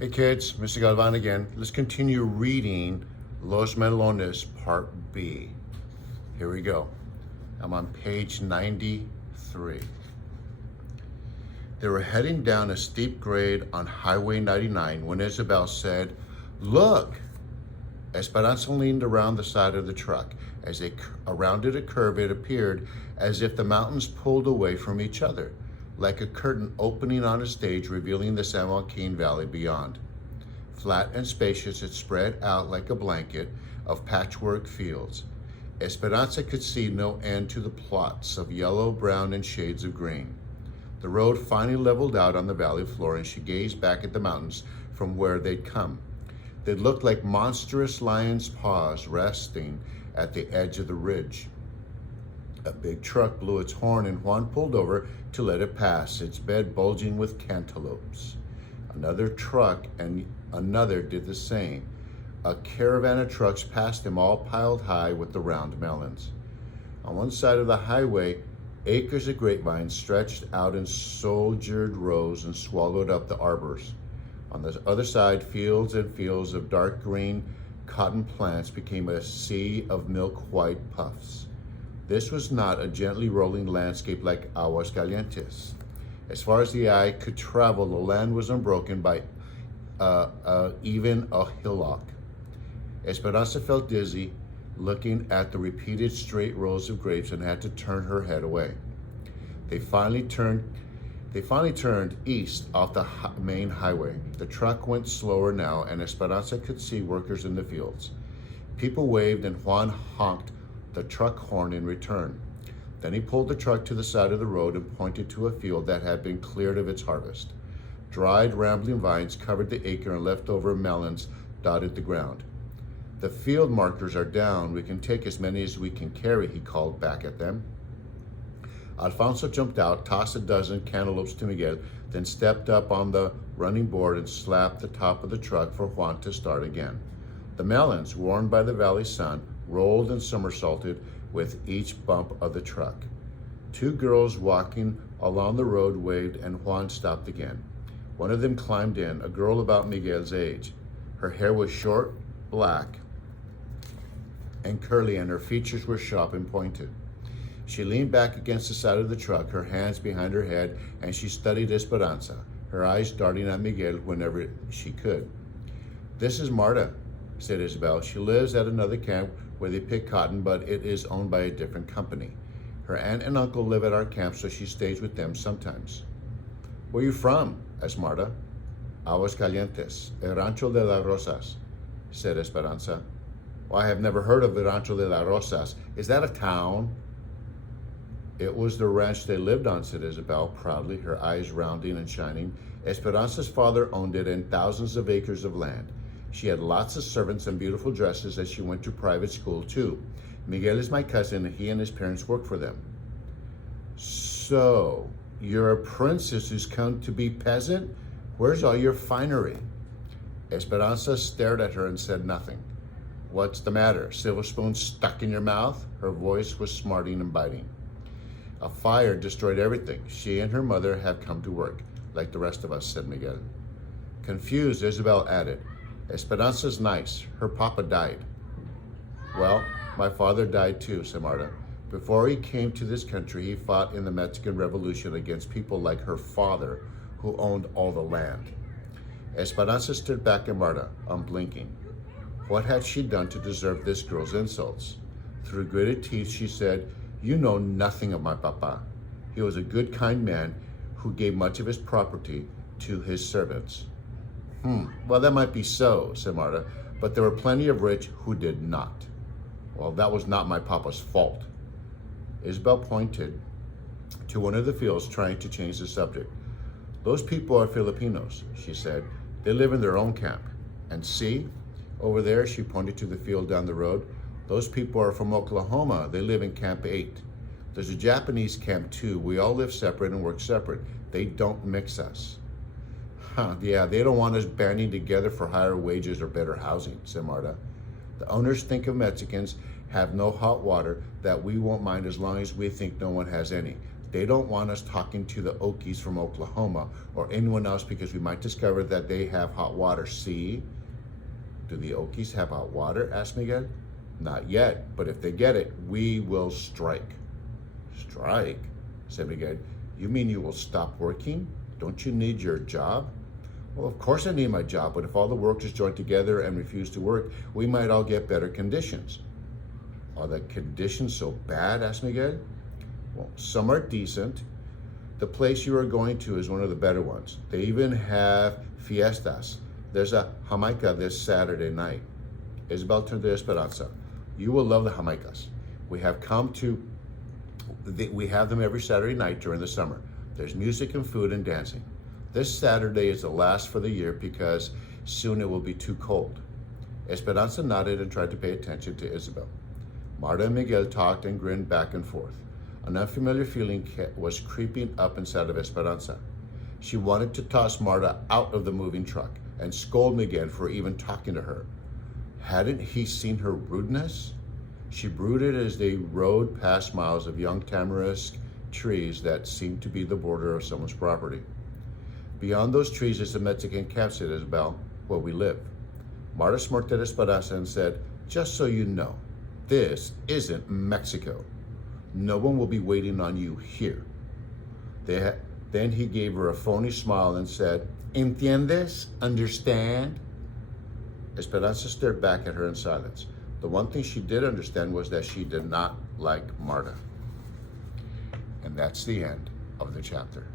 Hey kids, Mr. Galvan again. Let's continue reading Los Melones Part B. Here we go. I'm on page 93. They were heading down a steep grade on Highway 99 when Isabel said, "Look!" Esperanza leaned around the side of the truck. As they rounded a curve, it appeared as if the mountains pulled away from each other, like a curtain opening on a stage revealing the San Joaquin Valley beyond. Flat and spacious, it spread out like a blanket of patchwork fields. Esperanza could see no end to the plots of yellow, brown, and shades of green. The road finally leveled out on the valley floor, and she gazed back at the mountains from where they'd come. They looked like monstrous lions' paws resting at the edge of the ridge. A big truck blew its horn, and Juan pulled over to let it pass, its bed bulging with cantaloupes. Another truck and another did the same. A caravan of trucks passed him, all piled high with the round melons. On one side of the highway, acres of grapevines stretched out in soldiered rows and swallowed up the arbors. On the other side, fields and fields of dark green cotton plants became a sea of milk-white puffs. This was not a gently rolling landscape like Aguascalientes. As far as the eye could travel, the land was unbroken by even a hillock. Esperanza felt dizzy looking at the repeated straight rows of grapes and had to turn her head away. They finally turned east off the main highway. The truck went slower now, and Esperanza could see workers in the fields. People waved, and Juan honked the truck horn in return. Then he pulled the truck to the side of the road and pointed to a field that had been cleared of its harvest. Dried, rambling vines covered the acre, and leftover melons dotted the ground. "The field markers are down. We can take as many as we can carry," he called back at them. Alfonso jumped out, tossed a dozen cantaloupes to Miguel, then stepped up on the running board and slapped the top of the truck for Juan to start again. The melons, warmed by the valley sun, rolled and somersaulted with each bump of the truck. Two girls walking along the road waved, and Juan stopped again. One of them climbed in, a girl about Miguel's age. Her hair was short, black, and curly, and her features were sharp and pointed. She leaned back against the side of the truck, her hands behind her head, and she studied Esperanza, her eyes darting at Miguel whenever she could. "This is Marta," said Isabel. "She lives at another camp where they pick cotton, but it is owned by a different company. Her aunt and uncle live at our camp, so she stays with them sometimes." "Where are you from?" asked Marta. "Aguascalientes, el Rancho de las Rosas," said Esperanza. "Well, I have never heard of the Rancho de las Rosas. Is that a town?" "It was the ranch they lived on," said Isabel proudly, her eyes rounding and shining. "Esperanza's father owned it and thousands of acres of land. She had lots of servants and beautiful dresses as she went to private school, too. Miguel is my cousin, and he and his parents work for them." "So, you're a princess who's come to be peasant? Where's all your finery?" Esperanza stared at her and said nothing. "What's the matter? Silver spoon stuck in your mouth?" Her voice was smarting and biting. "A fire destroyed everything. She and her mother have come to work, like the rest of us," said Miguel. Confused, Isabel added, "Esperanza's nice. Her papa died." "Well, my father died too," said Marta. "Before he came to this country, he fought in the Mexican Revolution against people like her father, who owned all the land." Esperanza stood back at Marta, unblinking. What had she done to deserve this girl's insults? Through gritted teeth, she said, "You know nothing of my papa. He was a good, kind man who gave much of his property to his servants." "Well, that might be so," said Marta, "but there were plenty of rich who did not." "Well, that was not my papa's fault." Isabel pointed to one of the fields, trying to change the subject. "Those people are Filipinos," she said. "They live in their own camp. And see, over there," she pointed to the field down the road. "Those people are from Oklahoma. They live in Camp 8. There's a Japanese camp too. We all live separate and work separate. They don't mix us." Yeah, they don't want us banding together for higher wages or better housing," said Marta. "The owners think of Mexicans have no hot water that we won't mind as long as we think no one has any. They don't want us talking to the Okies from Oklahoma or anyone else because we might discover that they have hot water. See? Do the Okies have hot water? Asked Miguel. Not yet, but if they get it, we will strike. Strike? Said Miguel. You mean you will stop working? Don't you need your job? Well, of course I need my job, but if all the workers join together and refuse to work, we might all get better conditions. Are the conditions so bad? Asked Miguel. Well, some are decent. The place you are going to is one of the better ones. They even have fiestas. There's a Jamaica this Saturday night. Isabel turned to Esperanza. You will love the Jamaicas. We have them every Saturday night during the summer. There's music and food and dancing. This Saturday is the last for the year because soon it will be too cold. Esperanza nodded and tried to pay attention to Isabel. Marta and Miguel talked and grinned back and forth. An unfamiliar feeling was creeping up inside of Esperanza. She wanted to toss Marta out of the moving truck and scold Miguel for even talking to her. Hadn't he seen her rudeness? She brooded as they rode past miles of young tamarisk trees that seemed to be the border of someone's property. Beyond those trees is the Mexican camp, said Isabel, where we live. Marta smirked at Esperanza and said, just so you know, this isn't Mexico. No one will be waiting on you here. Then he gave her a phony smile and said, ¿Entiendes? Understand? Esperanza stared back at her in silence. The one thing she did understand was that she did not like Marta. And that's the end of the chapter.